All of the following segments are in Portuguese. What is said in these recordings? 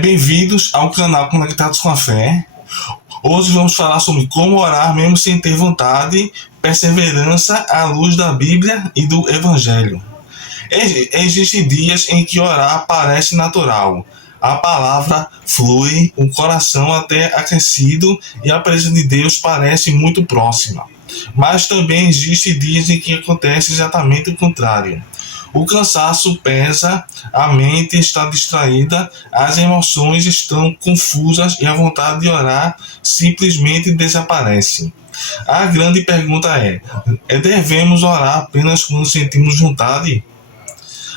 Bem-vindos ao canal Conectados com a Fé. Hoje vamos falar sobre como orar mesmo sem ter vontade, perseverança à luz da Bíblia e do Evangelho. Existem dias em que orar parece natural. A palavra flui, o coração até aquecido e a presença de Deus parece muito próxima. Mas também existem dias em que acontece exatamente o contrário. O cansaço pesa, a mente está distraída, as emoções estão confusas e a vontade de orar simplesmente desaparece. A grande pergunta devemos orar apenas quando sentimos vontade?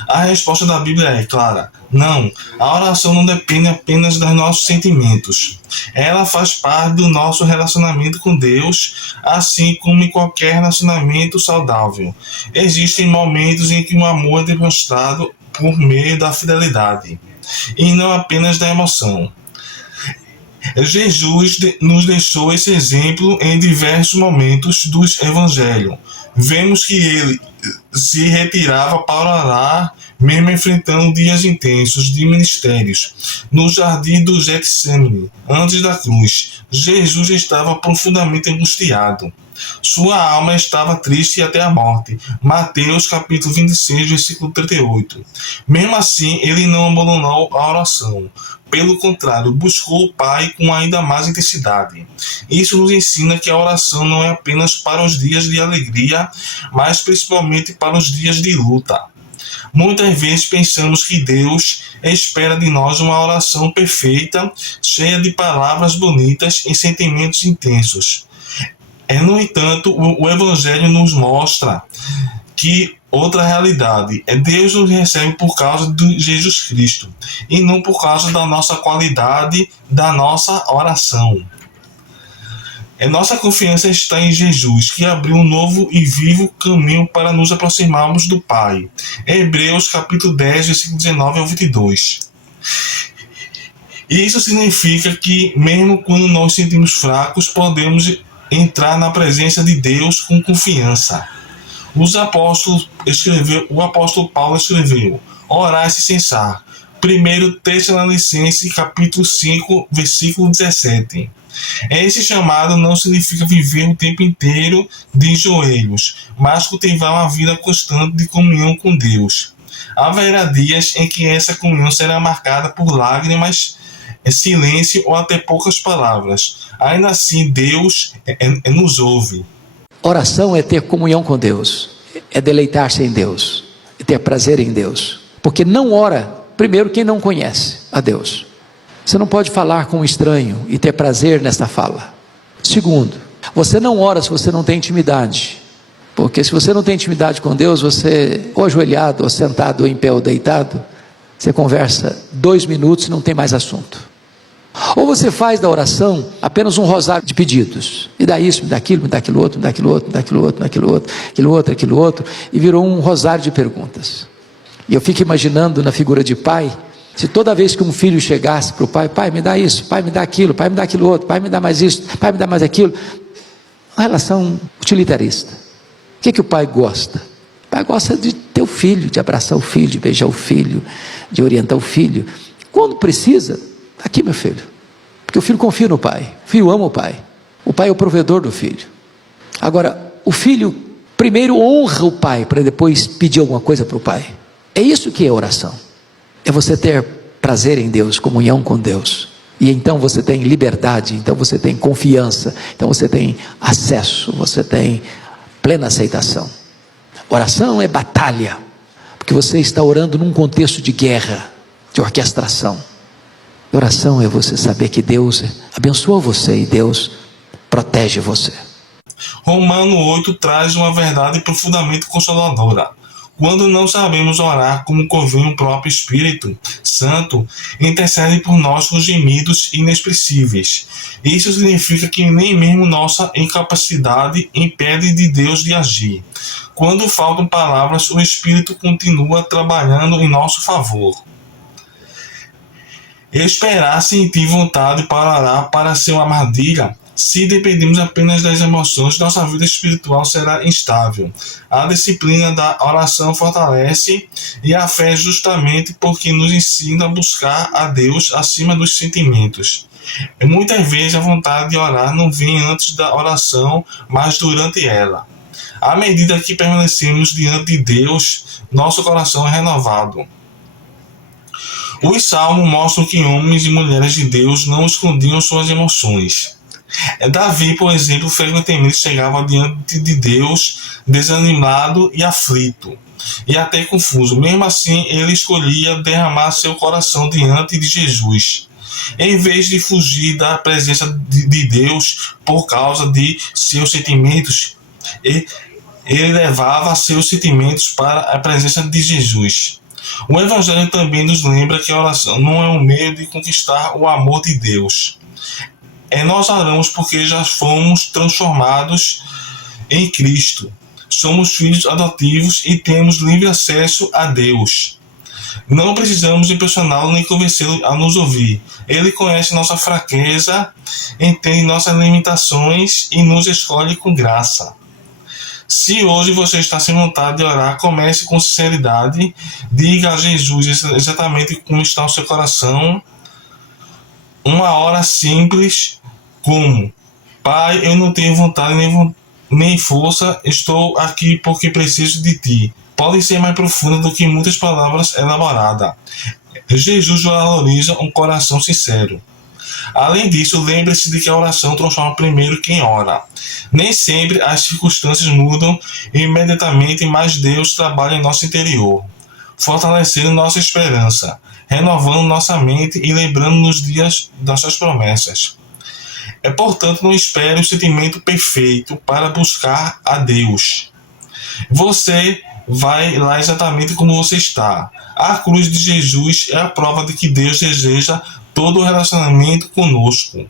A resposta da Bíblia é clara: não. A oração não depende apenas dos nossos sentimentos. Ela faz parte do nosso relacionamento com Deus, assim como em qualquer relacionamento saudável. Existem momentos em que o amor é demonstrado por meio da fidelidade, e não apenas da emoção. Jesus nos deixou esse exemplo em diversos momentos do Evangelho. Vemos que ele se retirava para orar, mesmo enfrentando dias intensos de ministérios. No jardim do Getsemane, antes da cruz, Jesus estava profundamente angustiado. Sua alma estava triste até a morte. Mateus capítulo 26, versículo 38. Mesmo assim, ele não abandonou a oração. Pelo contrário, buscou o Pai com ainda mais intensidade. Isso nos ensina que a oração não é apenas para os dias de alegria, mas principalmente para os dias de luta. Muitas vezes pensamos que Deus espera de nós uma oração perfeita, cheia de palavras bonitas e sentimentos intensos. No entanto, o Evangelho nos mostra que outra realidade Deus nos recebe por causa de Jesus Cristo e não por causa da nossa qualidade, da nossa oração. Nossa confiança está em Jesus, que abriu um novo e vivo caminho para nos aproximarmos do Pai. Hebreus capítulo 10, versículo 19 ao 22. Isso significa que, mesmo quando nós sentimos fracos, podemos entrar na presença de Deus com confiança. O apóstolo Paulo escreveu: orai sem cessar. 1 Tessalonicenses capítulo 5, versículo 17. Esse chamado não significa viver o tempo inteiro de joelhos, mas cultivar uma vida constante de comunhão com Deus. Haverá dias em que essa comunhão será marcada por lágrimas, silêncio ou até poucas palavras. Ainda assim, Deus nos ouve. Oração é ter comunhão com Deus, é deleitar-se em Deus, é ter prazer em Deus. Porque não ora, primeiro, quem não conhece a Deus. Você não pode falar com um estranho e ter prazer nesta fala. Segundo, você não ora se você não tem intimidade. Porque se você não tem intimidade com Deus, você, ou ajoelhado, ou sentado, ou em pé, ou deitado, você conversa 2 minutos e não tem mais assunto. Ou você faz da oração apenas um rosário de pedidos, me dá isso, me dá aquilo, me dá aquilo outro, me dá aquilo outro, me dá aquilo outro, me dá aquilo outro, aquilo outro, e virou um rosário de perguntas. E eu fico imaginando na figura de pai, se toda vez que um filho chegasse para o pai: pai, me dá isso, pai, me dá aquilo, pai, me dá aquilo outro, pai, me dá mais isso, pai, me dá mais aquilo. Uma relação utilitarista. O que o pai gosta? O pai gosta de ter o filho, de abraçar o filho, de beijar o filho, de orientar o filho. Quando precisa, aqui, meu filho. Porque o filho confia no pai, o filho ama o pai é o provedor do filho. Agora, o filho primeiro honra o pai, para depois pedir alguma coisa para o pai. É isso que é oração. É você ter prazer em Deus, comunhão com Deus. E então você tem liberdade, então você tem confiança, então você tem acesso, você tem plena aceitação. Oração é batalha, porque você está orando num contexto de guerra, de orquestração. Oração é você saber que Deus abençoa você e Deus protege você. Romano 8 traz uma verdade profundamente consoladora. Quando não sabemos orar como convém, o próprio Espírito Santo intercede por nós com gemidos inexpressíveis. Isso significa que nem mesmo nossa incapacidade impede de Deus de agir. Quando faltam palavras, o Espírito continua trabalhando em nosso favor. Esperar sentir vontade para orar para ser uma armadilha Se dependemos apenas das emoções, nossa vida espiritual será instável. A disciplina da oração fortalece e a fé justamente porque nos ensina a buscar a Deus acima dos sentimentos. Muitas vezes a vontade de orar não vem antes da oração, mas durante ela. À medida que permanecemos diante de Deus, nosso coração é renovado. Os salmos mostram que homens e mulheres de Deus não escondiam suas emoções. Davi, por exemplo, frequentemente chegava diante de Deus desanimado e aflito, e até confuso. Mesmo assim, ele escolhia derramar seu coração diante de Jesus, em vez de fugir da presença de Deus por causa de seus sentimentos. Ele levava seus sentimentos para a presença de Jesus. O Evangelho também nos lembra que a oração não é um meio de conquistar o amor de Deus. Nós oramos porque já fomos transformados em Cristo. Somos filhos adotivos e temos livre acesso a Deus. Não precisamos impressioná-lo nem convencê-lo a nos ouvir. Ele conhece nossa fraqueza, entende nossas limitações e nos escolhe com graça. Se hoje você está sem vontade de orar, comece com sinceridade. Diga a Jesus exatamente como está o seu coração. Uma hora simples como: Pai, eu não tenho vontade nem força, estou aqui porque preciso de Ti. Pode ser mais profunda do que muitas palavras elaboradas. Jesus valoriza um coração sincero. Além disso, lembre-se de que a oração transforma primeiro quem ora. Nem sempre as circunstâncias mudam imediatamente, mas Deus trabalha em nosso interior, fortalecendo nossa esperança, renovando nossa mente e lembrando-nos dias das suas promessas. Portanto, não espere o sentimento perfeito para buscar a Deus. Você vai lá exatamente como você está. A cruz de Jesus é a prova de que Deus deseja todo o relacionamento conosco.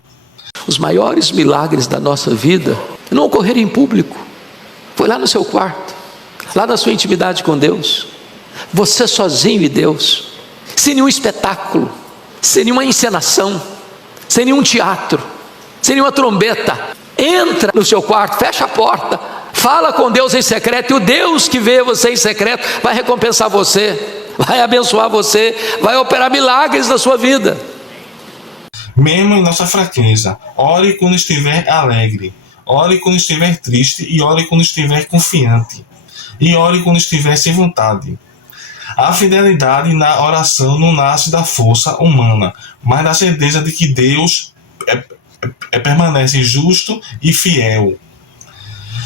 Os maiores milagres da nossa vida não ocorreram em público. Foi lá no seu quarto, lá na sua intimidade com Deus. Você sozinho e Deus, sem nenhum espetáculo, sem nenhuma encenação, sem nenhum teatro, sem nenhuma trombeta. Entra no seu quarto, fecha a porta, fala com Deus em secreto, e o Deus que vê você em secreto vai recompensar você, vai abençoar você, vai operar milagres na sua vida. Mesmo em nossa fraqueza, ore quando estiver alegre, ore quando estiver triste e ore quando estiver confiante, e ore quando estiver sem vontade. A fidelidade na oração não nasce da força humana, mas da certeza de que Deus permanece justo e fiel,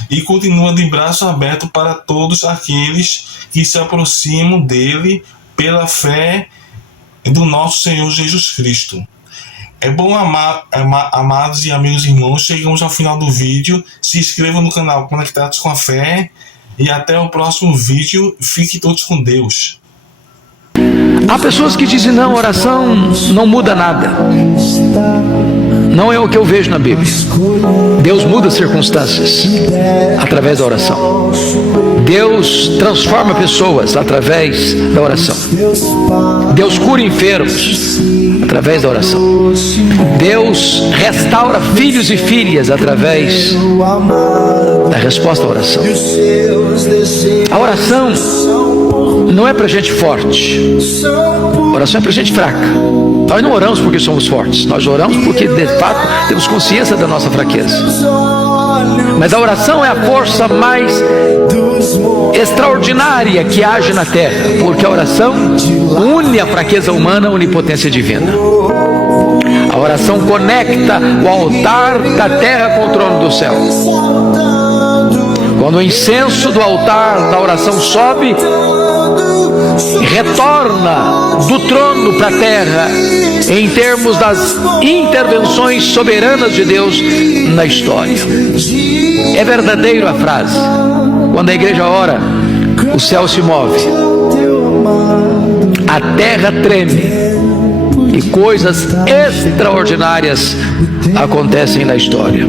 e continua de braço aberto para todos aqueles que se aproximam dele pela fé do nosso Senhor Jesus Cristo. Bom, amados e amigos irmãos, chegamos ao final do vídeo. Se inscrevam no canal Conectados com a Fé e até o próximo vídeo. Fiquem todos com Deus. Há pessoas que dizem: não, oração não muda nada. Não é o que eu vejo na Bíblia. Deus muda circunstâncias através da oração. Deus transforma pessoas através da oração. Deus cura enfermos através da oração. Deus restaura filhos e filhas através da resposta à oração. A oração não é para gente forte. A oração é para gente fraca. Nós não oramos porque somos fortes. Nós oramos porque de fato temos consciência da nossa fraqueza. Mas a oração é a força mais extraordinária que age na terra, porque a oração une a fraqueza humana à onipotência divina. A oração conecta o altar da terra com o trono do céu. Quando o incenso do altar da oração sobe, retorna do trono para a terra em termos das intervenções soberanas de Deus na história. É verdadeiro a frase: quando a igreja ora, o céu se move, a terra treme e coisas extraordinárias acontecem na história.